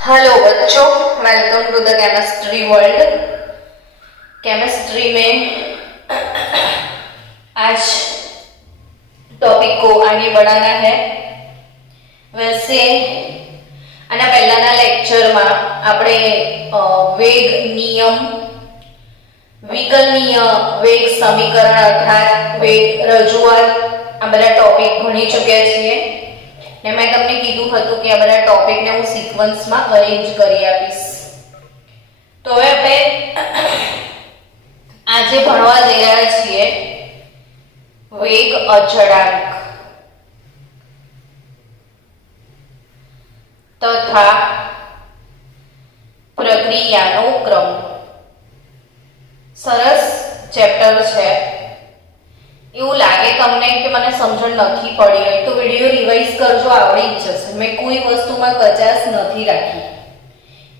Hello बच्चों, welcome to the chemistry world. Chemistry में आज टॉपिक को आगे बढ़ाना है। वैसे આના પહેલાના લેક્ચરમાં આપણે વેગ નિયમ, વિકલનીય વેગ સમીકરણ અર્થાત વેગ રજૂઆત આ બધા ટોપિક ભણી ચૂક્યા છીએ ને મેં તમને કીધું હતું કે આ બધા ટોપિકને હું સિક્વન્સમાં અરેન્જ કરી આપીશ। તો હવે આપણે આજે ભણવા જઈ રહ્યા છીએ વેગ અચળાંક તથા પ્રક્રિયાનો ક્રમ। સરસ ચેપ્ટર છે। એવું લાગે તમને કે મને સમજણ નથી પડી રહી તો વિડિયો રિવાઇઝ કરજો, આવડી જ જશે। મેં કોઈ વસ્તુમાં કચાશ નથી રાખી,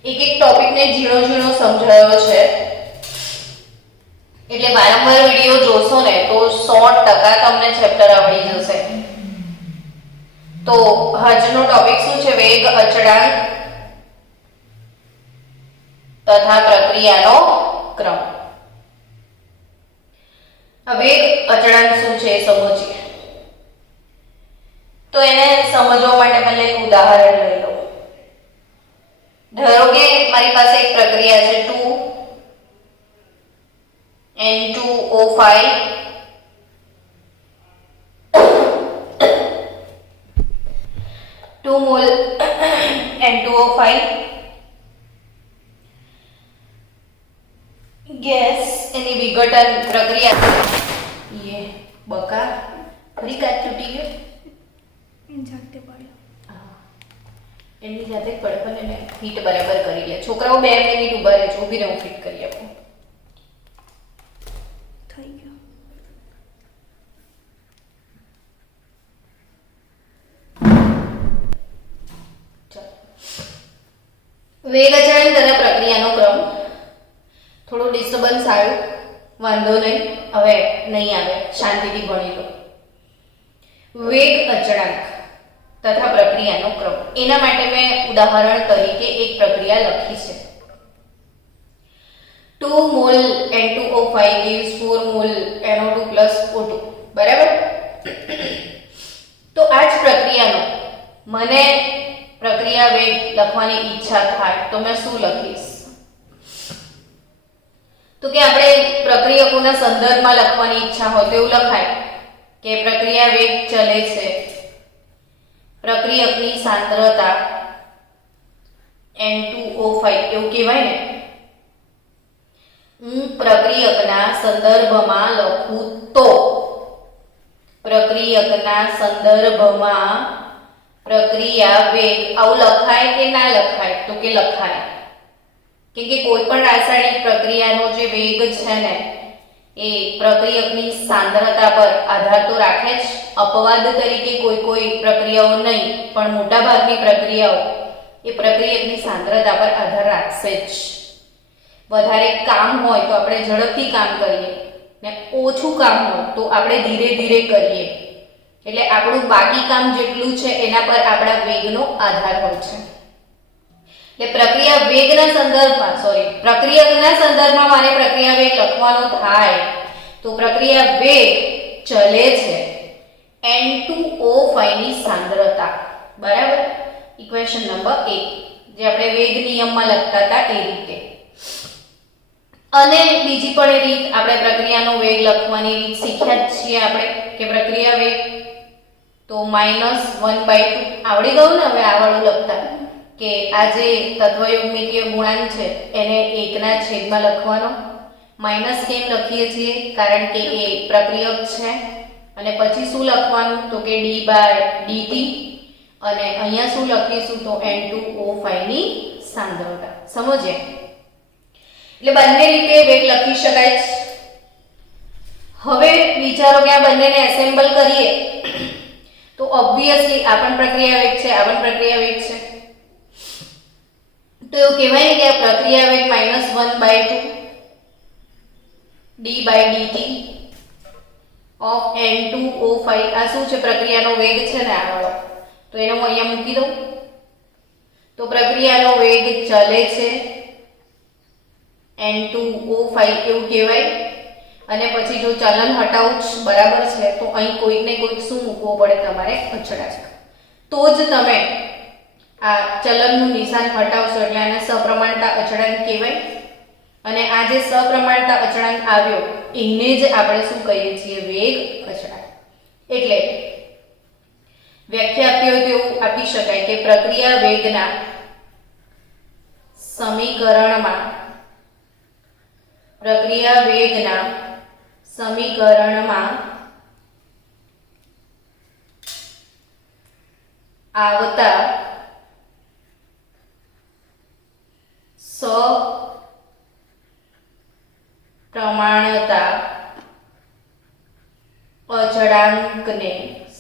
એક એક ટોપિકને ઝીણો ઝીણો સમજાયો છે એટલે વારંવાર વિડિયો જોશો ને તો 100% તમને ચેપ્ટર આવડી જશે। તો આજનો ટોપિક શું છે? વેગ અચળાંક તથા પ્રક્રિયાનો ક્રમ। વેગ અચળાંક શું છે સમજીએ। તો એને સમજવા માટે પહેલા એક ઉદાહરણ લઈ લો। ધારો કે મારી પાસે એક પ્રક્રિયા છે 2N2O5 2 मोल N2O5 गैस एनी विघटन प्रक्रिया। ये बका फरी काच तूटी गयो जाते पड़े एनी जाते पड़े पण એને ફિટ બરાબર કરી લે। છોકરાઓ 2 મિનિટ ઊભા રહેજો, ઊભી રહો, ફિટ કરી આપો। થઈ ગયો। વેગ અચળાંક તથા પ્રક્રિયાનો ક્રમ। થોડો ડિસ્ટર્બન્સ આવ્યો, વાંધો નહીં, હવે નહીં આવે, શાંતિથી ભણી લો। વેગ અચળાંક તથા પ્રક્રિયાનો ક્રમ, એના માટે મેં ઉદાહરણ તરીકે એક પ્રક્રિયા લખી છે। 2 mall N2O5 gives 4 mall NO2 plus O2 બરાબર। તો આ જ પ્રક્રિયાનો મને પ્રક્રિયા વેગ લખવાની ઈચ્છા થાય તો મેં શું લખીશ? તો કે આપણે પ્રક્રિયકોના સંદર્ભમાં લખવાની ઈચ્છા હોય તો એવું લખાય કે પ્રક્રિયા વેગ ચલે છે, પ્રક્રિયકની સાંદ્રતા N2O5 એવું કહેવાય ને। હું પ્રક્રિયકના સંદર્ભમાં લખું તો પ્રક્રિયકના સંદર્ભમાં પ્રક્રિયા વેગ આવું લખાય કે ના લખાય? તો કે લખાય, કેમ કે કોઈ પણ રાસાયણિક પ્રક્રિયાનો જે વેગ છે ને એ પ્રક્રિયકની સાંદ્રતા પર આધાર તો રાખે જ। અપવાદ તરીકે કોઈ પ્રક્રિયાઓ નહીં પણ મોટા ભાગની પ્રક્રિયાઓ એ પ્રક્રિયકની સાંદ્રતા પર આધાર રાખશે જ। વધારે કામ હોય તો આપણે ઝડપથી કામ કરીએ ને ઓછું કામ હોય તો આપણે ધીરે ધીરે કરીએ, એટલે આપણું બાકી કામ જેટલું છે એના પર આપણા વેગનો આધાર હોય છે। એટલે પ્રક્રિયા વેગના સંદર્ભમાં પ્રક્રિયકના સંદર્ભમાં મારે પ્રક્રિયા વેગ લખવાનો થાય તો પ્રક્રિયા વેગ ચલે છે N2O5 ની સાંદ્રતા બરાબર। ઇક્વેશન નંબર 1 જે આપણે વેગ નિયમમાં લખતા હતા એ રીતે। અને બીજી પણ રીત આપણે પ્રક્રિયાનો વેગ લખવાની રીત શીખ્યા જ છીએ આપણે કે પ્રક્રિયા વેગ તો -1/2 આવડી ગયું ને। હવે આ વાળું લખતા કે આ જે તત્વયોગમિતીય ગુણાંક છે એને 1 ના છેદમાં લખવાનો। માઈનસ કેમ લખીએ છીએ? કારણ કે એ પ્રક્રિયક છે। અને પછી શું લખવાનું? તો કે d/dt અને અહીંયા શું લખીશું? તો N2O5 ની સાંદ્રતા। સમજ્યા? એટલે બંને રીતે વેગ લખી શકાય છે। હવે વિચારો કે આ બંનેને એસેમ્બલ કરીએ તો ઓબ્વિયસલી આ પણ પ્રક્રિયા વેગ છે, આ પણ પ્રક્રિયા વેગ છે, તો એવું કહેવાય ને કે આ પ્રક્રિયા વેગ -1/2 d/dt of N2O5 આ શું છે? પ્રક્રિયાનો વેગ છે ને આ વાળો, તો એને હું અહીંયા મૂકી દઉં। તો પ્રક્રિયાનો વેગ ચલે છે n2O5 એવું કહેવાય. અને પછી જો ચલન હટાવું જ બરાબર છે તો અહીં કોઈક ને કોઈક શું મૂકવો પડે તમારે? અચળાંક. તો જ તમે આ ચલનનું નિશાન હટાવશો એટલે આને સપ્રમાણતા અચળાંક કહેવાય. અને આ જે સપ્રમાણતા અચળાંક આવ્યો એને જ આપણે શું કહીએ છીએ? વેગ અચળાંક. એટલે વ્યાખ્યા આપી હોય તો એવું આપી શકાય કે પ્રક્રિયા વેગના સમીકરણમાં આવતા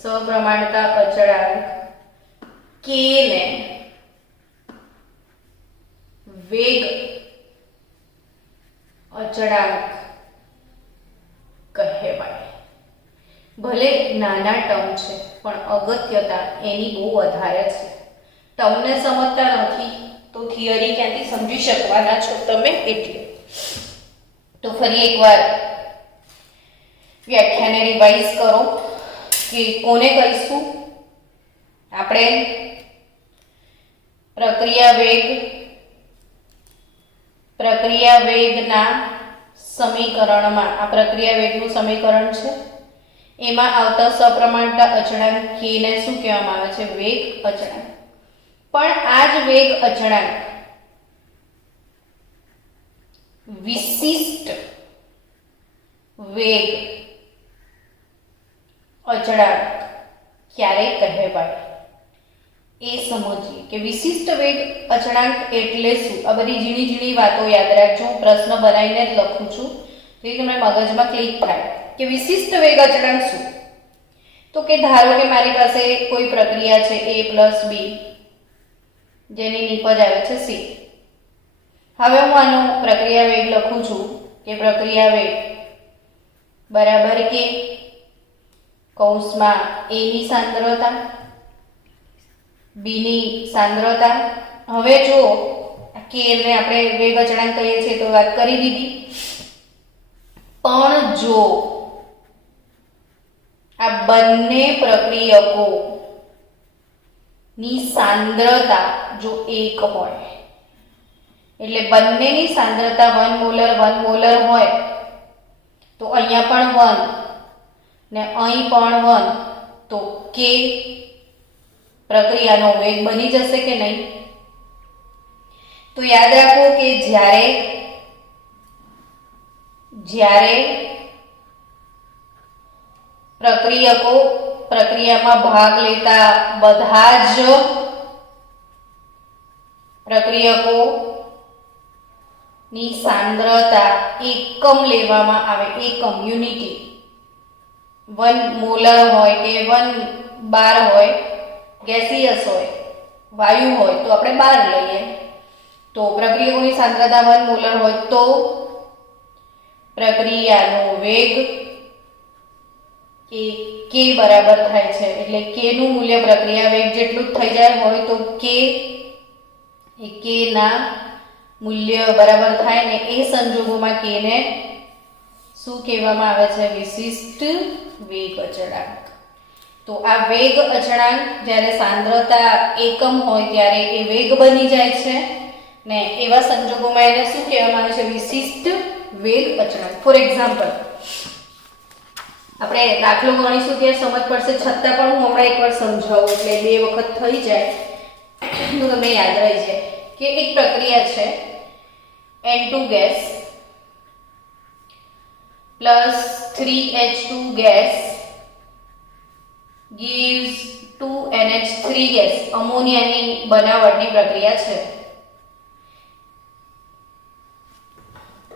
સપ્રમાણતા અચળાંક k ને વેગ અચળાંક કહેવાય. ભલે નાના ટર્મ છે પણ અગત્યતા એની બહુ વધારે છે. ટર્મને સમજતા નથી તો થિયરી ક્યાંથી સમજી શકવાના છો તમે? એટલે તો ફરી એકવાર વ્યાખ્યાને રિવાઇઝ કરો કે કોને કહીશું આપણે? પ્રક્રિયા વેગના સમીકરણમાં, આ પ્રક્રિયા વેગનું સમીકરણ છે, એમાં આવતા સપ્રમાણતા અચળાંક k ને શું કહેવામાં આવે છે? વેગ અચળાંક. પણ આ જ વેગ અચળાંક વિશિષ્ટ વેગ અચળાંક ક્યારે કહેવાય એ સમજીએ કે વિશિષ્ટ વેગ અચળાંક એટલે શું. આ બધી ઝીણી ઝીણી વાતો યાદ રાખજો. હું પ્રશ્ન બનાવીને જ લખું છું તો એ તમને મગજમાં ક્લિક થાય કે વિશિષ્ટ વેગ અચળાંક શું. તો કે ધારો કે મારી પાસે કોઈ પ્રક્રિયા છે a+b જેની નીપજ આવે છે c. હવે હું આનો પ્રક્રિયા વેગ લખું છું કે પ્રક્રિયા વેગ બરાબર કે કૌંસમાં a ની સાંદ્રતા b ની સાંદ્રતા. હવે જો k ને આપણે વેગ અચળાંક કહીએ છીએ તો વાત કરી દીધી. પણ જો આ બંને પ્રક્રિયકો ની સાંદ્રતા જો એક હોય એટલે બંનેની સાંદ્રતા 1 મોલર હોય તો અહીંયા પણ 1 ને અહીં પણ 1 તો k પ્રક્રિયાનો વેગ બની જશે કે નહીં? તો યાદ રાખો કે જ્યારે પ્રક્રિયકો પ્રક્રિયામાં ભાગ લેતા બધા જ પ્રક્રિયકો ની સાંદ્રતા એકમ લેવામાં આવે, એકમ યુનિટી 1 મોલર હોય કે 1 બાર હોય, ગેસિયસ હોય, વાયુ હોય તો આપણે બાર લઈએ. તો પ્રક્રિયકોની સાંદ્રતા 1 મોલર હોય તો પ્રક્રિયાનો વેગ એ k બરાબર થાય છે. એટલે k નું મૂલ્ય પ્રક્રિયા વેગ જેટલું જ થઈ જાય હોય તો k એ k ના મૂલ્ય બરાબર થાય ને એ સંજોગોમાં k ને શું કહેવામાં આવે છે? વિશિષ્ટ વેગ અચળાંક. તો આ વેગ અચળાંક જ્યારે સાંદ્રતા એકમ હોય ત્યારે એ વેગ બની જાય છે ને એવા સંજોગોમાં એને શું કહેવામાં આવે છે? વિશિષ્ટ વેગ અચળાંક. ફોર એક્ઝામ્પલ આપણે દાખલો ગણીશું ત્યારે સમજ પડશે, છતાં પણ હું હમણાં એકવાર સમજાવું એટલે 2 વખત થઈ જાય તો તમને યાદ રહી જાય કે એક પ્રક્રિયા છે N2 gas plus 3H2 gas gives 2NH3 gas. અમોનિયાની બનાવટની પ્રક્રિયા છે.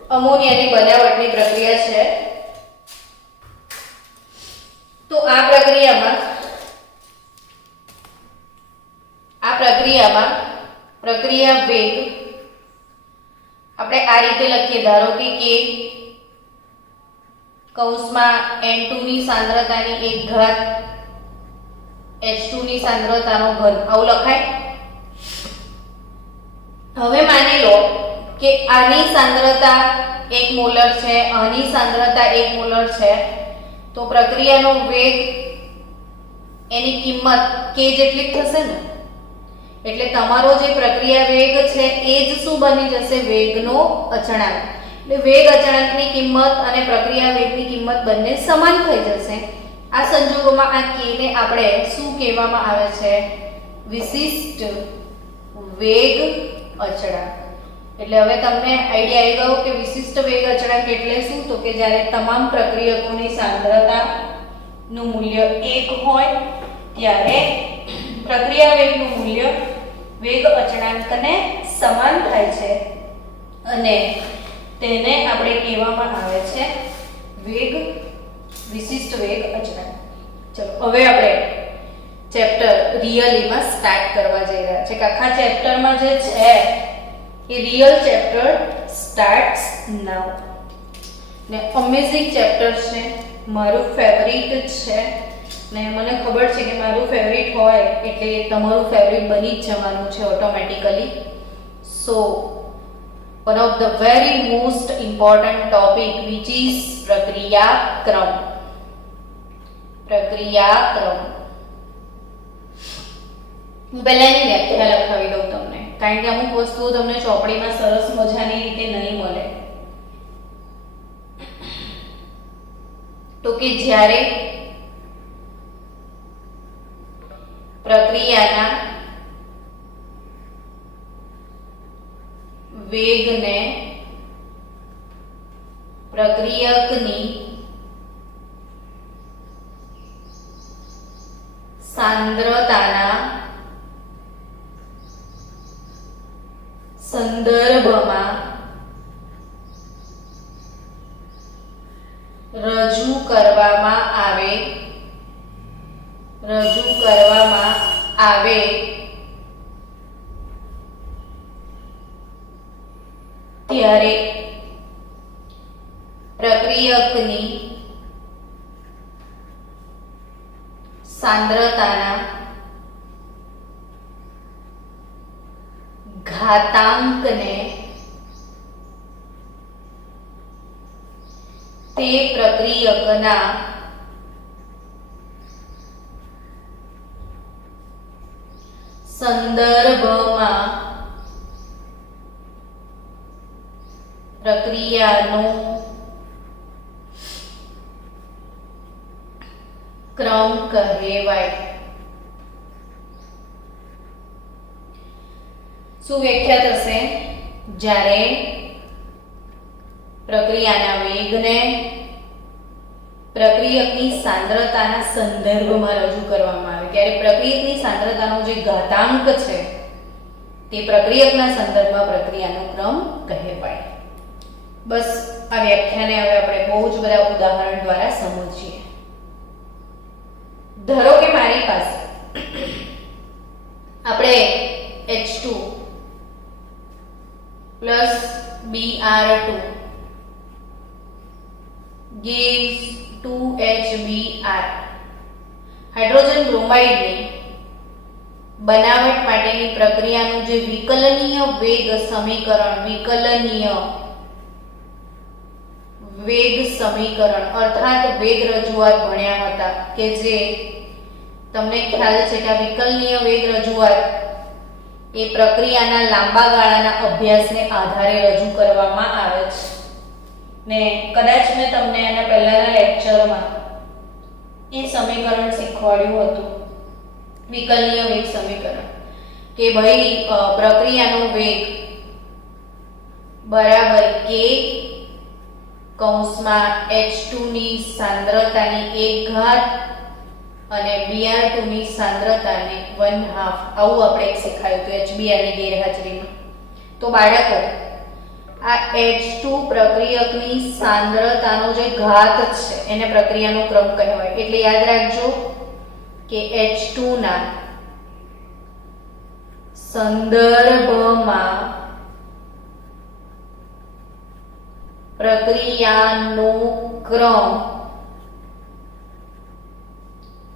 અમોનિયાની બનાવટની પ્રક્રિયા છે. તો આ પ્રક્રિયામાં પ્રક્રિયા વેગ આપણે આ રીતે લખીએ. ધારો કે k કૌંસમાં N2 ની સાંદ્રતાની 1 ઘાત H2 ની સાંદ્રતાનો ઘન આવું લખાય. હવે માની લો કે આની સાંદ્રતા 1 મોલર છે, આની સાંદ્રતા 1 મોલર છે, તો પ્રક્રિયાનો વેગ એની કિંમત k જેટલી થશે ને, એટલે તમારો જે પ્રક્રિયા વેગ છે એ જ શું બની જશે? વેગનો અચળાંક. એટલે વેગ અચળાંકની કિંમત અને પ્રક્રિયા વેગની કિંમત બંને સમાન થઈ જશે. આ સંજોગોમાં આ k ને આપણે શું કહેવામાં આવે છે? વિશિષ્ટ વેગ અચળાંક. એટલે હવે તમને આઈડિયા આવી ગયો કે વિશિષ્ટ વેગ અચળાંક એટલે શું? તો કે જ્યારે તમામ પ્રક્રિયકોની સાંદ્રતા નું મૂલ્ય 1 હોય ત્યારે પ્રક્રિયા વેગનું મૂલ્ય વેગ અચળાંકને સમાન થાય છે અને તેને આપણે કહેવામાં આવે છે વિશિષ્ટ વેગ અચળાંક. ચલો હવે આપણે ચેપ્ટર રિયલીમાં સ્ટાર્ટ કરવા જઈ રહ્યા છે. કે આખા ચેપ્ટરમાં જે છે એ રિયલ ચેપ્ટર સ્ટાર્ટ્સ નાઉ. ને અમેઝિંગ ચેપ્ટર છે, મારું ફેવરિટ છે ને મને ખબર છે કે મારું ફેવરિટ હોય એટલે તમારું ફેવરિટ બની જ જવાનું છે automatically. So one of the very most important topic which is પ્રક્રિયાક્રમ. હું પહેલાની વ્યાખ્યા લખાવી દઉં તમને, કારણ કે અમુક વસ્તુઓ તમને ચોપડીમાં સરસ મજાની રીતે નહીં મળે. તો કે જ્યારે પ્રક્રિયાના વેગને પ્રક્રિયકની સાંદ્રતાના સંદર્ભમાં રજૂ કરવામાં આવે ત્યારે પ્રક્રિયકની સાંદ્રતાના ઘાતાંકને તે પ્રક્રિયકના સંદર્ભમાં પ્રક્રિયાનો ક્રમ કહેવાય. શું વ્યાખ્યા થશે? જ્યારે પ્રક્રિયાના વેગને પ્રક્રિયકની સાંદ્રતાના સંદર્ભમાં રજૂ કરવામાં આવે ત્યારે પ્રક્રિયકની સાંદ્રતાનો જે ઘાતાંક છે તે પ્રક્રિયકના સંદર્ભમાં પ્રક્રિયાનો ક્રમ કહેવાય. બસ આ વ્યાખ્યાને હવે આપણે બહુ જ બધા ઉદાહરણ દ્વારા સમજીએ. ધારો કે મારી પાસે આપણે H2 plus Br2 gives 2HBr hydrogen બ્રોમાઇડની બનાવટ માટેની પ્રક્રિયાનું જે વિકલનીય વેગ સમીકરણ અર્થાત વેગ રજૂઆત ભણ્યા હતા કે જે તમને ખ્યાલ છે કે આ વિકલનીય વેગ રજૂઆત એ પ્રક્રિયાના લાંબા ગાળાના અભ્યાસને આધારે રજૂ કરવામાં આવે છે. ને કદાચ મેં તમને આના પહેલાના લેક્ચરમાં એ સમીકરણ શીખવાડ્યું હતું, વિકલનીય વેગ સમીકરણ, કે ભાઈ પ્રક્રિયાનો વેગ બરાબર k કૌંસમાં H2 ની સાંદ્રતાની 1/2 અને Br2 ની સાંદ્રતાને 1/2. આવું આપણે શીખાયું હતું HBr ની ગેરહાજરીમાં. તો બાળકો આ H2 પ્રક્રિયકની સાંદ્રતાનો જે ઘાત છે એને પ્રક્રિયાનો ક્રમ કહેવાય. એટલે યાદ રાખજો કે H2 ના સંદર્ભમાં પ્રક્રિયાનો ક્રમ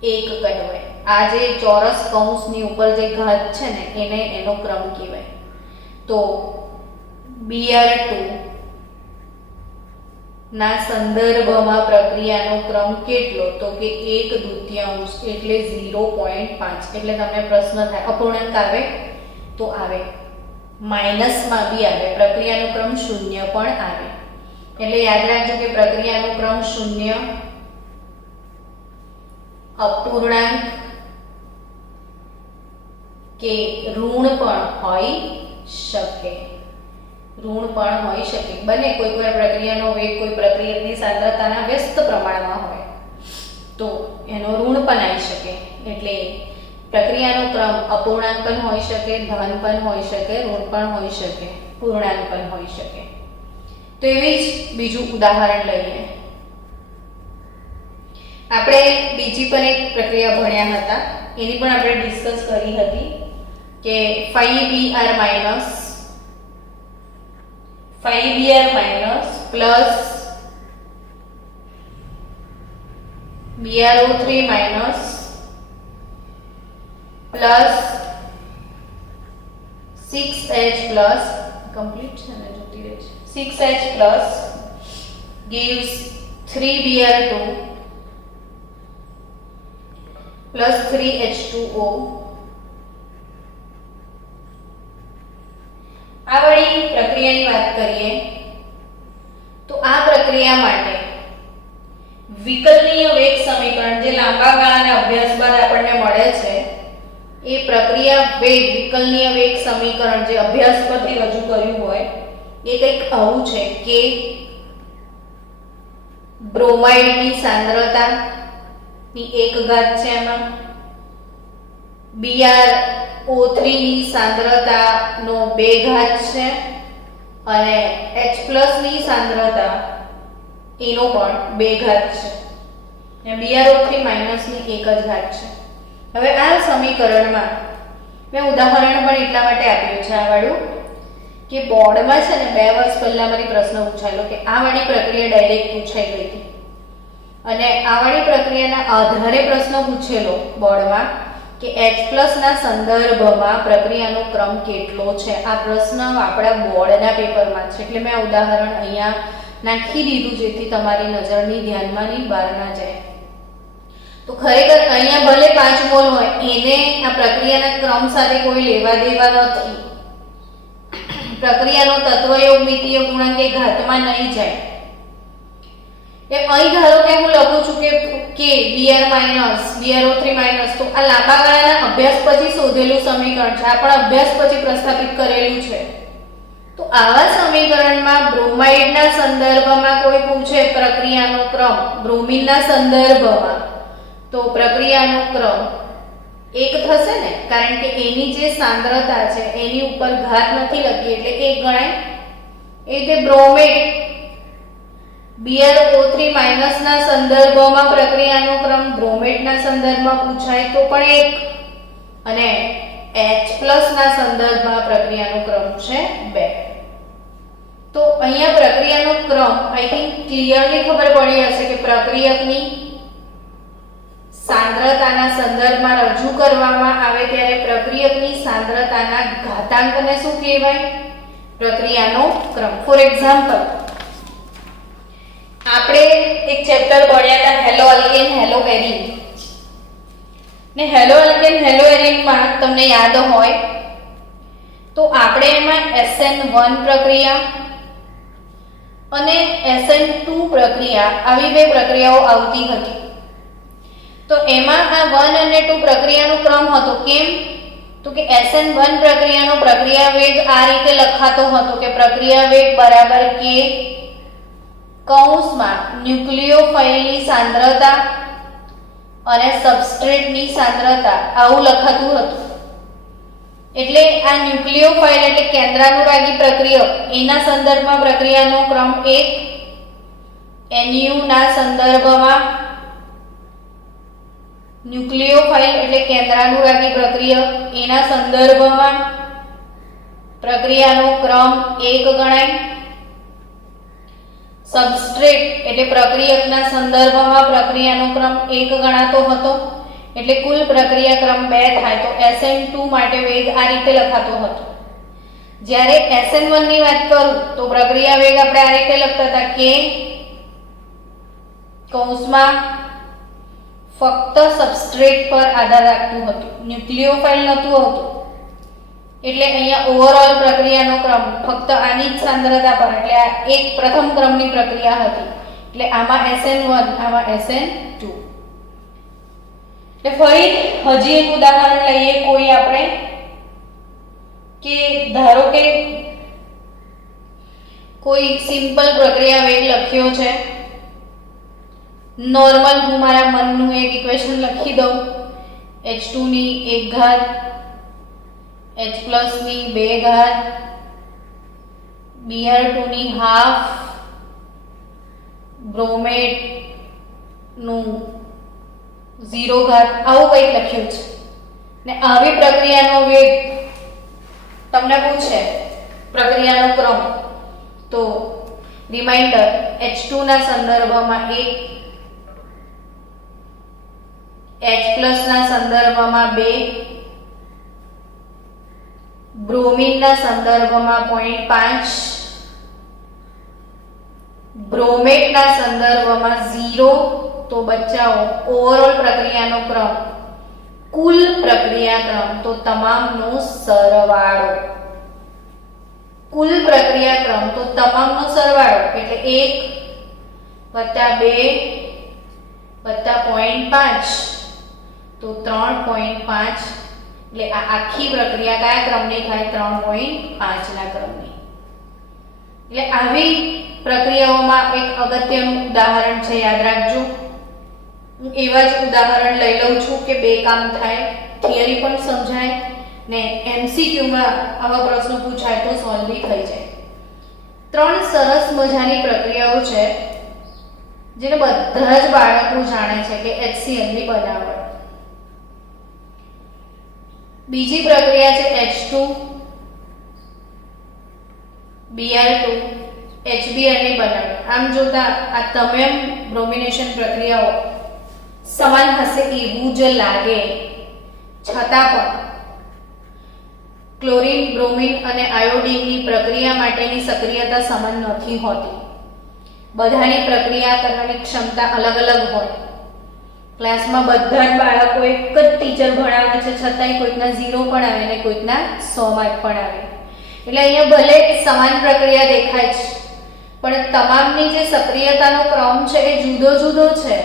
1 કહેવાય. આ જે ચોરસ કૌંસની ઉપર જે ઘાત છે ને એને એનો ક્રમ કહેવાય. તો BR2 ના સંદર્ભમાં પ્રક્રિયાનો ક્રમ કેટલો? તો કે 1/2 એટલે 0.5. એટલે તમને પ્રશ્ન થાય અપૂર્ણાંક આવે તો આવે, માઇનસમાં બી આવે, પ્રક્રિયાનો ક્રમ 0 પણ આવે. એટલે યાદ રાખજો કે પ્રક્રિયાનો ક્રમ 0, અપૂર્ણાંક કે ઋણ પણ હોઈ શકે. ઋણ પણ હોઈ શકે. બને કોઈકવાર પ્રક્રિયાનો વેગ કોઈ પ્રક્રિયકની સાંદ્રતાના વ્યસ્ત પ્રમાણમાં હોય તો એનો ઋણ પણ આવી શકે. એટલે પ્રક્રિયાનો ક્રમ અપૂર્ણાંક પણ હોઈ શકે, ધન પણ હોઈ શકે, ઋણ પણ હોઈ શકે, પૂર્ણાંક પણ હોઈ શકે. તો એવી જ બીજું ઉદાહરણ લઈએ. આપણે બીજી પણ એક પ્રક્રિયા ભણ્યા હતા, એની પણ આપણે ડિસ્કસ કરી હતી કે 5Br minus plus BrO3 minus plus 6H plus complete છે ને, જોતી રહે છે, 6H plus gives 3Br2 plus 3H2O. આ વળી પ્રક્રિયાની વાત કરીએ તો આ પ્રક્રિયા માટે વિકલનીય વેગ સમીકરણ જે લાંબા ગાળાના અભ્યાસ બાદ આપણને મળે છે, એ પ્રક્રિયા વેગ વિકલનીય વેગ સમીકરણ જે અભ્યાસ પરથી રજૂ કર્યું હોય એ કંઈક આવું છે કે બ્રોમાઇડની સાંદ્રતા ની 1 ઘાત છે, એમાં BrO3 ની સાંદ્રતાનો 2 ઘાત છે અને H+ ની સાંદ્રતા એનો પણ 2 ઘાત છે અને BrO3 માઇનસ ની 1 જ ઘાત છે. હવે આ સમીકરણમાં મેં ઉદાહરણ પણ એટલા માટે આપ્યું છે આ વાળું કે બોર્ડમાં છે ને 2 વર્ષ પહેલા મારી પ્રશ્ન પૂછાયેલો કે આ વાળી પ્રક્રિયા ડાયરેક્ટ પૂછાઈ ગઈ હતી અને આ વાળી પ્રક્રિયાના આધારે પ્રશ્ન પૂછેલો બોર્ડમાં કે H+ ના સંદર્ભમાં પ્રક્રિયાનો ક્રમ કેટલો છે. આ પ્રશ્ન આપણા બોર્ડના પેપરમાં છે એટલે મેં આ ઉદાહરણ અહીંયા નાખી દીધું જેથી તમારી નજરની ધ્યાનમાંની બહાર ના જાય. તો ખરેખર અહીંયા ભલે 5 મોલ હોય એને આ પ્રક્રિયાના ક્રમ સાથે કોઈ લેવા દેવા નથી. પ્રક્રિયાનો તત્વયોગ મિતીય ગુણાંક એ ઘાતમાં નહીં જાય. એ અહીં ધારો કે હું લખું છું કે Br માઇનસ BrO3 માઇનસ, તો આ લાંબા ગાળાના અભ્યાસ પછી શોધેલું સમીકરણ છે, આ પણ અભ્યાસ પછી પ્રસ્થાપિત કરેલું છે. તો આવા સમીકરણમાં બ્રોમાઇડના સંદર્ભમાં કોઈ પૂછે પ્રક્રિયાનો ક્રમ, બ્રોમિનના સંદર્ભમાં, તો પ્રક્રિયાનો ક્રમ 1 થશે ને, કારણ કે એની જે સાંદ્રતા છે એની ઉપર ઘાત નથી લખી એટલે 1 ગણાય. એ રીતે બ્રોમેટ BrO3 માઇનસ ના સંદર્ભમાં પ્રક્રિયાનો ક્રમ બ્રોમેટના સંદર્ભમાં પૂછાય તો પણ 1 અને H+ ના સંદર્ભમાં પ્રક્રિયાનો ક્રમ છે 2. તો અહીંયા પ્રક્રિયાનો ક્રમ આઈ થિંક ક્લિયરલી ખબર પડી હશે કે પ્રક્રિયકની સાંદ્રતાના સંદર્ભમાં રજૂ કરવામાં આવે ત્યારે પ્રક્રિયકની સાંદ્રતાના ઘાતાંકને શું કહેવાય? પ્રક્રિયાનો ક્રમ. ફોર એક્ઝામ્પલ આપણે એક ચેપ્ટર ભણ્યા હતા હેલો અલ્કેન હેલો એરીન ને હેલો અલ્કેન હેલો એરીનમાં તમને યાદ હોય તો આપણે એમાં SN1 પ્રક્રિયા અને SN2 પ્રક્રિયા આવી બે પ્રક્રિયાઓ આવતી હતી. તો એમાં આ 1 અને 2 પ્રક્રિયાનો ક્રમ હતો. કેમ? તો કે SN1 પ્રક્રિયાનો પ્રક્રિયા વેગ આ રીતે લખાતો હતો કે પ્રક્રિયા વેગ બરાબર k કૌંસમાં ન્યુક્લિયોફાઇલની સાંદ્રતા અને સબસ્ટ્રેટની સાંદ્રતા આવું લખાતું હતું. એટલે આ ન્યુક્લિયોફાઇલ એટલે કેન્દ્રાનુરાગી પ્રક્રિયક એના સંદર્ભમાં પ્રક્રિયાનો ક્રમ 1, NU ના સંદર્ભમાં ન્યુક્લિયોફાઇલ એટલે કેન્દ્રાનુરાગી પ્રક્રિયક એના સંદર્ભમાં પ્રક્રિયાનો ક્રમ 1 ગણાય. સબસ્ટ્રેટ એટલે પ્રક્રિયકના સંદર્ભમાં પ્રક્રિયાનો ક્રમ 1 ગણાતો હતો. એટલે કુલ પ્રક્રિયા ક્રમ 2 થાય. તો SN2 માટે વેગ આ રીતે લખાતો હતો. જ્યારે SN1 ની વાત કરું તો પ્રક્રિયા વેગ આપણે આ રીતે લખતા હતા કે કૌંસમાં ફક્ત સબસ્ટ્રેટ પર આધાર રાખતું હતું, ન્યુક્લિયોફાઇલ નહોતું હોતું. એટલે અહીંયા ઓવરઓલ પ્રક્રિયાનો ક્રમ ફક્ત આની જ સાંદ્રતા પર, એટલે આ એક પ્રથમ ક્રમની પ્રક્રિયા હતી. એટલે આમાં SN1, આમાં SN2. એટલે ફરી હજી એક ઉદાહરણ લઈએ કોઈ આપણે, કે ધારો કે કોઈ સિમ્પલ પ્રક્રિયા વેગ લખ્યો છે. નોર્મલ હું મારા મનનું એક ઇક્વેશન લખી દઉં. H2 ની 1 ઘાત, H+ ની 2 ઘાત, Br2 ની હાફ, બ્રોમેટ નું 0 ઘાત, આવું કંઈક લખ્યું છે. ને આવી પ્રક્રિયાનો વેગ તમને પૂછે, પ્રક્રિયાનો ક્રમ, તો રિમાઇન્ડર H2 ના સંદર્ભમાં 1, H+ ના સંદર્ભમાં 2, બ્રોમિન ના સંદર્ભમાં 0.5, બ્રોમેટ ના સંદર્ભમાં 0. તો બચાવો ઓવરઓલ પ્રક્રિયાનો ક્રમ, કુલ પ્રક્રિયા ક્રમ, તો તમામનો સરવાળો. કુલ પ્રક્રિયા ક્રમ તો તમામનો સરવાળો એટલે 1 + 2 + 0.5 તો 3.5. એટલે આ આખી પ્રક્રિયા કયા ક્રમની થાય? 3.5 ના ક્રમની. એટલે આવી પ્રક્રિયાઓમાં એક અગત્યનું ઉદાહરણ છે, યાદ રાખજો. હું એવા જ ઉદાહરણ લઈ લઉં છું કે બે કામ થાય, થિયરી પણ સમજાય ને MCQ માં આવા પ્રશ્નો પૂછાય તો સોલ્વ બી થઈ જાય. 3 સરસ મજાની પ્રક્રિયાઓ છે જેને બધા જ બાળકો જાણે છે કે HCl ની બનાવટ. બીજી પ્રક્રિયા છે H2 Br2 HBr ની બનાવટ. આમ જોતા આ તમામ બ્રોમિનેશન પ્રક્રિયાઓ સમાન હશે એવું જ લાગે, છતાં પણ ક્લોરીન, બ્રોમિન અને આયોડિનની પ્રક્રિયા માટેની સક્રિયતા સમાન નથી હોતી. બધાની પ્રક્રિયા કરવાની ક્ષમતા અલગ અલગ હોય. ક્લાસમાં બધા જ બાળકો એક જ ટીચર ભણાવે છે, છતાંય કોઈકના 0 પણ આવે ને કોઈકના 100 માર્ક પણ આવે. એટલે અહીંયા ભલે સમાન પ્રક્રિયા દેખાય છે, પણ તમામની જે સક્રિયતાનો ક્રમ છે એ જુદો જુદો છે.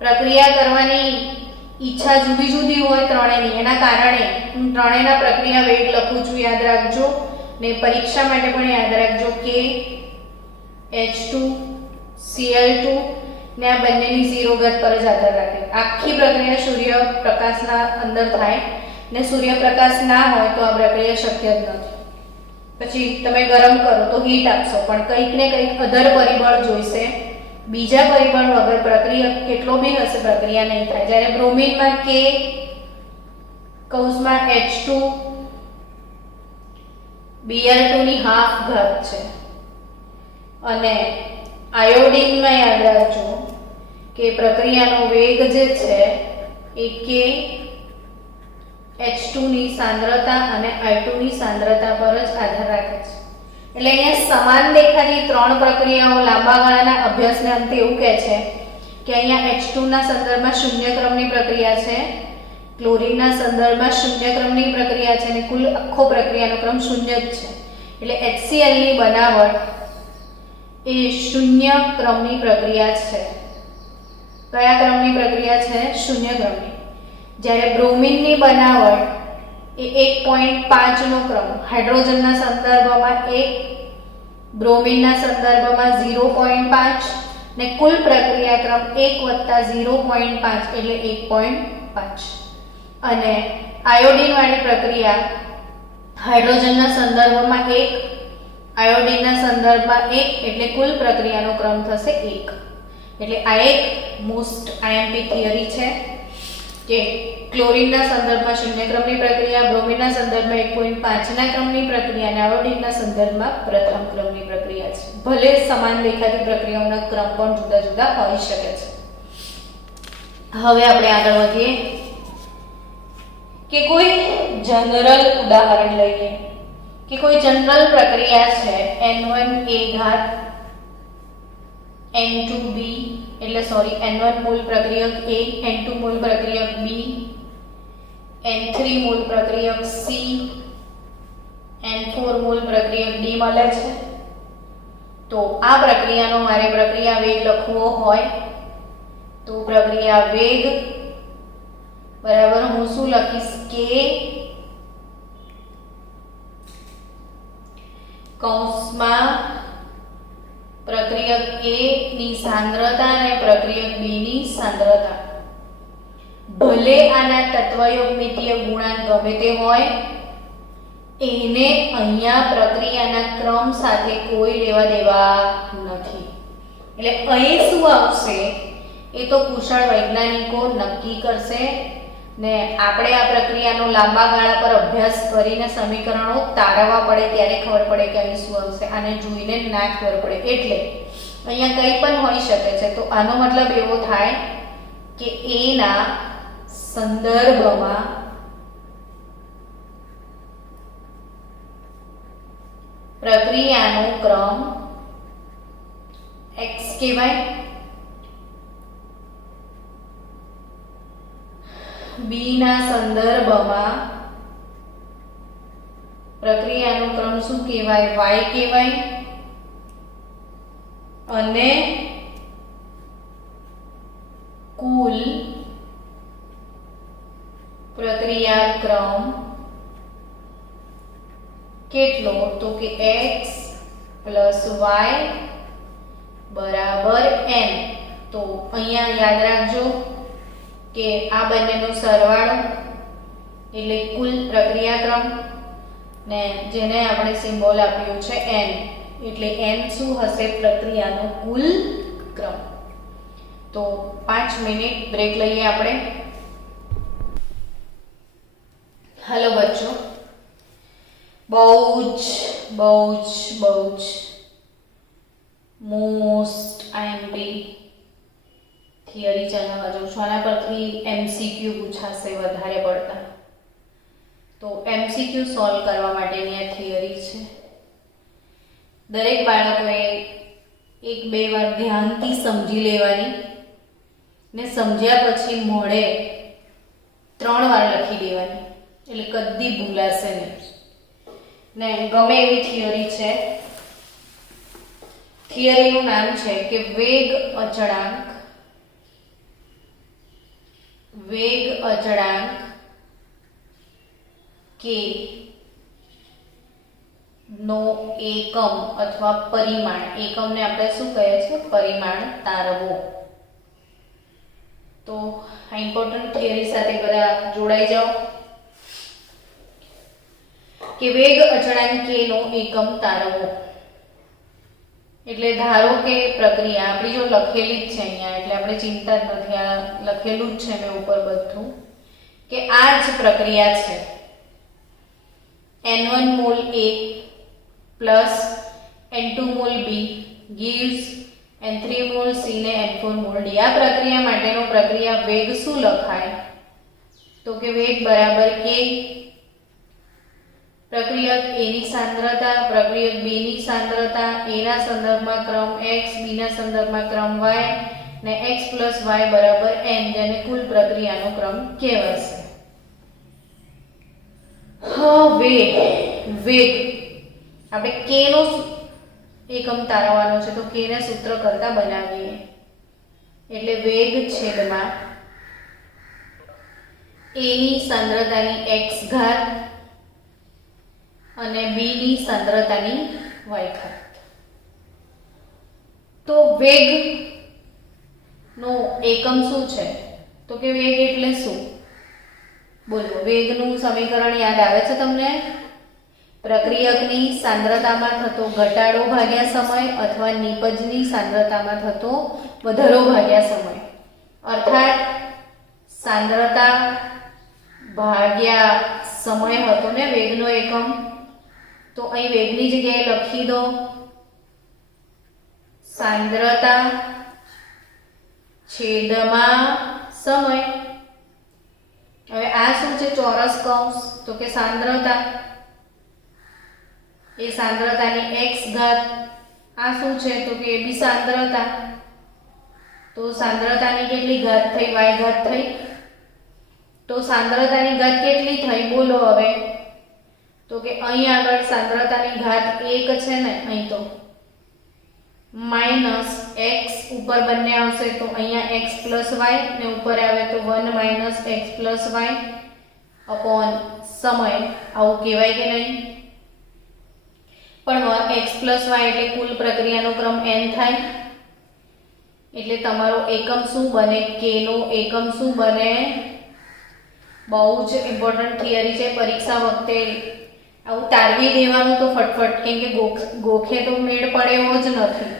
પ્રક્રિયા કરવાની ઈચ્છા જુદી જુદી હોય ત્રણેયની. એના કારણે હું ત્રણેયના પ્રક્રિયા વેગ લખું છું, યાદ રાખજો. ને પરીક્ષા માટે પણ યાદ રાખજો કે H2 Cl2 ને આ બંનેની 0 ઘાત પર જ આધાર રાખે. આખી પ્રક્રિયા સૂર્યપ્રકાશના અંદર થાય ને સૂર્યપ્રકાશ ના હોય તો આ પ્રક્રિયા શક્ય જ નથી. પછી તમે ગરમ કરો તો હીટ આપશો, પણ કંઈક ને કંઈક અધર પરિબળ જોઈશે. બીજા પરિબળ વગર પ્રક્રિયા કેટલો બી હશે પ્રક્રિયા નહીં થાય. જ્યારે બ્રોમિનમાં K કૌંસમાં H2 Br2 ની હાફ ઘાત છે અને આયોડિનમાં યાદ રાખજો કે પ્રક્રિયાનો વેગ જે છે એ K H2 ની સાંદ્રતા અને I2 ની સાંદ્રતા પર જ આધાર રાખે છે. એટલે અહીંયા સમાન દેખાતી 3 પ્રક્રિયાઓ લાંબા ગાળાના અભ્યાસને અંતે એવું કહે છે કે અહીંયા H2 ના સંદર્ભમાં 0 ક્રમની પ્રક્રિયા છે, ક્લોરીનના સંદર્ભમાં 0 ક્રમની પ્રક્રિયા છે અને કુલ આખો પ્રક્રિયાનો ક્રમ 0 જ છે. એટલે HCl ની બનાવટ એ 0 ક્રમની પ્રક્રિયા છે. કયા ક્રમની પ્રક્રિયા છે? 0 ક્રમની. જ્યારે બ્રોમિનની બનાવટ એ 1.5 નો ક્રમ, હાઇડ્રોજનના સંદર્ભમાં 1, બ્રોમિનના સંદર્ભમાં 0.5 ને કુલ પ્રક્રિયા ક્રમ 1 + 0.5 એટલે 1.5. અને આયોડિન વાળી પ્રક્રિયા હાઇડ્રોજનના સંદર્ભમાં 1, આયોડિનના સંદર્ભમાં 1 એટલે કુલ પ્રક્રિયાનો ક્રમ થશે 1. એટલે આ એક મોસ્ટ IMP થિયરી છે કે ક્લોરીનના સંદર્ભમાં 0 ક્રમની પ્રક્રિયા, બ્રોમિનના સંદર્ભમાં 1.5 ના ક્રમની પ્રક્રિયા અને આયોડિનના સંદર્ભમાં પ્રથમ ક્રમની પ્રક્રિયા છે. ભલે સમાન દેખાતી પ્રક્રિયાઓના ક્રમ પણ જુદા જુદા હોઈ શકે છે. હવે આપણે આગળ વધીએ કે કોઈ જનરલ ઉદાહરણ લઈએ કે કોઈ જનરલ પ્રક્રિયા છે n1 a ઘાત n2 b એટલે સોરી n1 મૂળ પ્રક્રિયક a, n2 મૂળ પ્રક્રિયક b, n3 મૂળ પ્રક્રિયક c, n4 મૂળ પ્રક્રિયક d મળે છે. તો આ પ્રક્રિયાનો મારે પ્રક્રિયા વેગ લખવો હોય તો પ્રક્રિયા વેગ બરાબર હું શું લખીશ કે કૌંસમાં પ્રક્રિયક A ની સાંદ્રતા અને પ્રક્રિયક B ની સાંદ્રતા ભલે આના તત્વયોગમિતીય ગુણાંક ગમે તે હોય એને અહીંયા પ્રક્રિયાના ક્રમ સાથે કોઈ લેવા દેવા નથી. એટલે અહીં શું આવશે એ તો કુશળ વૈજ્ઞાનિકો નક્કી કરશે ને આપણે આ પ્રક્રિયાનો લાંબા ગાળા પર અભ્યાસ કરીને સમીકરણો તારવવા પડે ત્યારે ખબર પડે કે અહીં શું આવશે. આને જોઈને ના ખબર પડે. એટલે અહીંયા કંઈ પણ હોઈ શકે છે. તો આનો મતલબ એવો થાય કે A ના સંદર્ભમાં પ્રક્રિયાનો ક્રમ x કહેવાય, b ના સંદર્ભમાં પ્રક્રિયાનો ક્રમ શું કહેવાય y કહેવાય અને કુલ પ્રક્રિયા ક્રમ કેટલો તો કે x y બરાબર n. તો અહીંયા યાદ રાખજો કે આ બંનેનો સરવાળો એટલે કુલ પ્રક્રિયાક્રમ ને જેને આપણે સિમ્બોલ આપ્યું છે n એટલે n શું હશે પ્રક્રિયાનો કુલ ક્રમ. તો 5 મિનિટ બ્રેક લઈએ આપણે. हेलो बच्चों, बहुत मोस्ट आईएमपी थियरी चलावा जाऊँ छुं. आना परथी एमसीक्यू पूछाशे वधारे पड़ता. तो एमसीक्यू सॉल्व करवा माटेनी आ थियरी छे. दरेक बाळकोए एक बे वार ध्यानथी समजी लेवानी ने समज्या पछी मोढे 3 વાર લખી દેવાની એટલે કદી ભૂલાશે નહીં. ને ગમે એવી થિયરી છે. થિયરીનું નામ છે કે વેગ અચળાંક કે નો એકમ અથવા પરિમાણ, એકમને આપણે શું કહે છે પરિમાણ તારવો. તો આ ઇમ્પોર્ટન્ટ થિયરી સાથે બધા જોડાઈ જાઓ કે વેગ અચળાંક k નો એકમ તારવો. એટલે ધારો કે પ્રક્રિયા આપણી જો લખેલી જ છે અહીંયા એટલે આપણે ચિંતા જ નથી, આ લખેલું જ છે મેં ઉપર બધું કે આ જ પ્રક્રિયા છે. n1 mall A plus n2 mall B gives n3 mall C ને n4 મોલ D. આ પ્રક્રિયા માટેનો પ્રક્રિયા વેગ શું લખાય તો કે વેગ બરાબર k પ્રક્રિયક A ની સાંદ્રતા, પ્રક્રિયક B ની સાંદ્રતા, A ના સંદર્ભમાં ક્રમ x, B ના સંદર્ભમાં ક્રમ y ને x y બરાબર n, જેને કુલ પ્રક્રિયાનો ક્રમ કહેવાશે. હવે વેગ આપણે k નો એકમ તારવવાનો છે તો k ને સૂત્ર કરતા બનાવીએ. એટલે વેગ છેદમાં A ની સાંદ્રતાની x ઘાત અને b ની સાંદ્રતાની y ઘાત. તો વેગ નો એકમ શું છે તો કે વેગ એટલે શું બોલો. વેગનું સમીકરણ યાદ આવે છે તમને? પ્રક્રિયકની સાંદ્રતામાં થતો ઘટાડો ભાગ્યા સમય અથવા નિપજની સાંદ્રતામાં થતો વધારો ભાગ્યા સમય. અર્થાત સાંદ્રતા ભાગ્યા સમય હતો ને વેગનો એકમ. તો અહીં વેગની જગ્યાએ લખી દો સાંદ્રતા છેદમાં સમય. હવે આ શું છે ચોરસ કૌંસ તો કે સાંદ્રતા એ સાંદ્રતાની x ઘાત, આ શું છે તો કે એ બી સાંદ્રતા, તો સાંદ્રતાની કેટલી ઘાત થઈ? y ઘાત થઈ. તો સાંદ્રતાની ઘાત કેટલી થઈ બોલો હવે? તો કે અહીં આગળ સાંદ્રતાની ઘાત 1 છે ને, અહીં તો માઈનસ x ઉપર બંને આવશે તો અહીંયા x પ્લસ y ને ઉપર આવે તો 1 minus x plus y upon સમય. આવું કહેવાય કે નહીં? પણ x પ્લસ y એટલે કુલ પ્રક્રિયાનો ક્રમ n થાય. એટલે તમારો એકમ શું બને? k નો એકમ શું બને? બહુ જ ઇમ્પોર્ટન્ટ થિયરી છે, પરીક્ષા વખતે આવું તારવી દેવાનું તો ફટફટ, કેમ કે ગોખે તો મેળ પડે એવો જ નથી.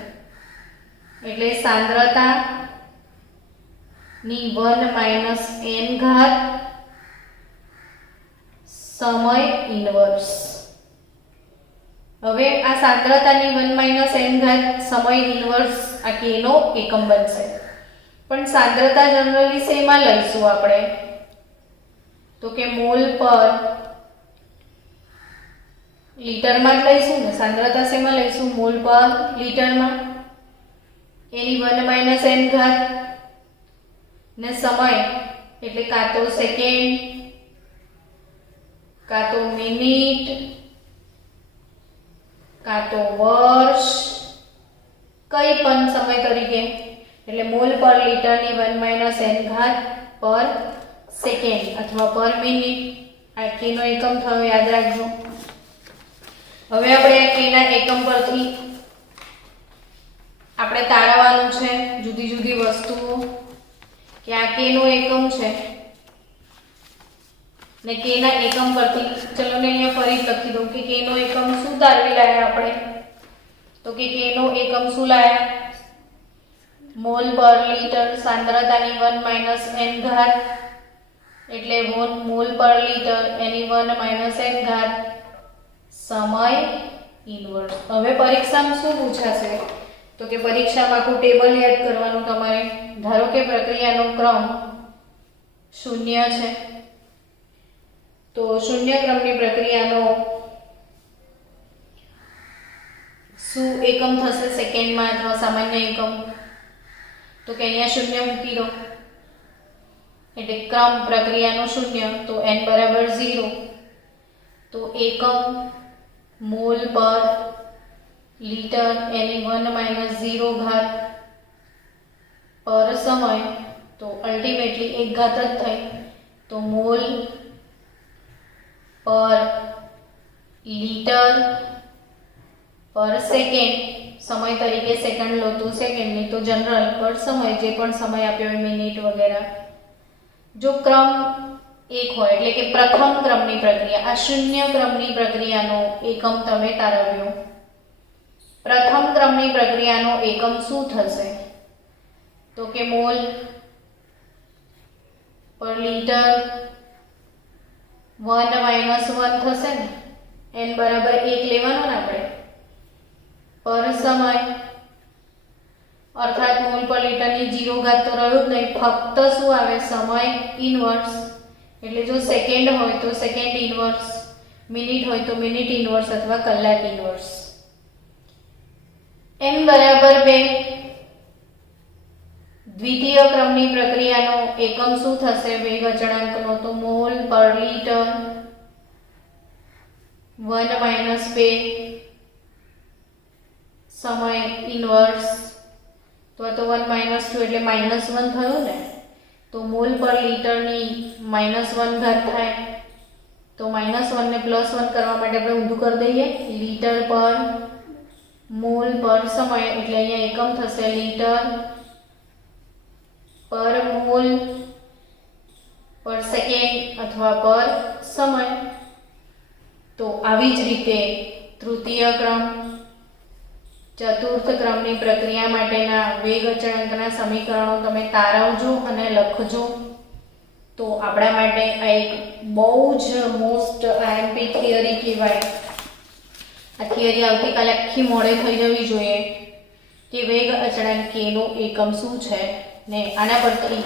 એટલે સાંદ્રતા ની 1 માઈનસ n ઘાત સમય ઇન્વર્સ. હવે આ સાંદ્રતાની 1 માઈનસ n ઘાત સમય ઇન્વર્સ આ k નો એકમ બનશે. પણ સાંદ્રતા જનરલી શેમાં લઈશું આપણે? તો કે મોલ પર લીટરમાં જ લઈશું ને. સાંદ્રતા શેમાં લઈશું? મોલ પર લીટરમાં. એની 1 માઈનસ n ઘાત ને સમય એટલે કાં તો સેકન્ડ, કાં તો મિનિટ, કાં તો વર્ષ, કઈ પણ સમય તરીકે. એટલે મોલ પર લીટરની 1 માઈનસ n ઘાત પર સેકન્ડ અથવા પર મિનિટ. આ k નો એકમ થયો, યાદ રાખજો. હવે આપણે આ k ના એકમ પરથી આપણે તારવવાનું છે જુદી જુદી વસ્તુઓ કે આ k નો એકમ છે ને k ના એકમ પરથી, ચલો ને અહીંયા ફરી લખી દઉં કે k નો એકમ શું તારવી લાયા આપણે? તો કે k નો એકમ શું લાયા? મોલ પર લીટર સાંદ્રતાની 1 માઈનસ n ઘાત એટલે મોલ પર લીટર એની 1 માઈનસ n ઘાત સમય ઇન્વર્સ. હવે પરીક્ષામાં શું પૂછાશે? તો કે પરીક્ષામાં આખું ટેબલ યાદ કરવાનું તમારે. ધારો કે પ્રક્રિયાનો ક્રમ 0 છે, તો 0 ક્રમની પ્રક્રિયાનો શું એકમ થશે સેકન્ડમાં અથવા સામાન્ય એકમ? તો કે અહીંયા 0 મૂકી દો એટલે ક્રમ પ્રક્રિયાનો 0, તો n બરાબર 0. તો એકમ મોલ પર લીટર એની 1 માઈનસ 0 ઘાત પર સમય, તો અલ્ટિમેટલી 1 ઘાત જ થઈ. તો મોલ પર લીટર પર સેકન્ડ, સમય તરીકે સેકન્ડ લો તો સેકન્ડ, નહીં તો જનરલ પર સમય, જે પણ સમય આપ્યો હોય મિનિટ વગેરે. જો ક્રમ 1 હોય એટલે કે પ્રથમ ક્રમની પ્રક્રિયા, આ 0 ક્રમની પ્રક્રિયાનો એકમ તમે તારવ્યો. પ્રથમ ક્રમની પ્રક્રિયાનો એકમ શું થશે? તો કે મોલ પર લીટર 1 માઈનસ 1 થશે ને, n બરાબર 1 લેવાનો ને આપણે, પર સમય અર્થાત મોલ પર લીટરની 0 ઘાત તો રહ્યું જ નહીં, ફક્ત શું આવે? સમય ઇન્વર્સ. એટલે જો સેકન્ડ હોય તો સેકન્ડ ઇન્વર્સ, મિનિટ હોય તો મિનિટ ઇન્વર્સ અથવા કલાક ઇન્વર્સ. n બરાબર 2 દ્વિતીય ક્રમની પ્રક્રિયાનો એકમ શું થશે વેગ અચળાંકનો? તો મોલ પર લીટર 1 માઈનસ 2 સમય ઇન્વર્સ. તો આ તો 1 માઈનસ 2 એટલે માઈનસ 1 થયું ને, તો મોલ પર લીટરની -1 ઘાત થાય. તો -1 ને +1 કરવા માટે આપણે ઊંધું કરી દઈએ, લીટર પર મોલ પર સમય એટલે અહીંયા એકમ થશે લીટર પર મોલ પર સેકન્ડ અથવા પર સમય. તો આવી જ રીતે તૃતીય ક્રમ, ચતુર્થ ક્રમની પ્રક્રિયા માટેના વેગ અચળાંકના સમીકરણો તમે તારવજો અને લખજો. તો આપણા માટે આ એક બહુ જ મોસ્ટ આઈએમપી થિયરી કહેવાય. આ થિયરી આવતીકાલે આખી મોડે થઈ જવી જોઈએ કે વેગ અચળાંક k નો એકમ શું છે, ને આના પરથી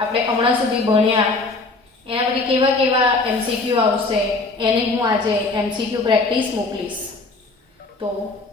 આપણે હમણાં સુધી ભણ્યા એના પરથી કેવા કેવા MCQ આવશે એની હું આજે MCQ પ્રેક્ટિસ મોકલીશ. તો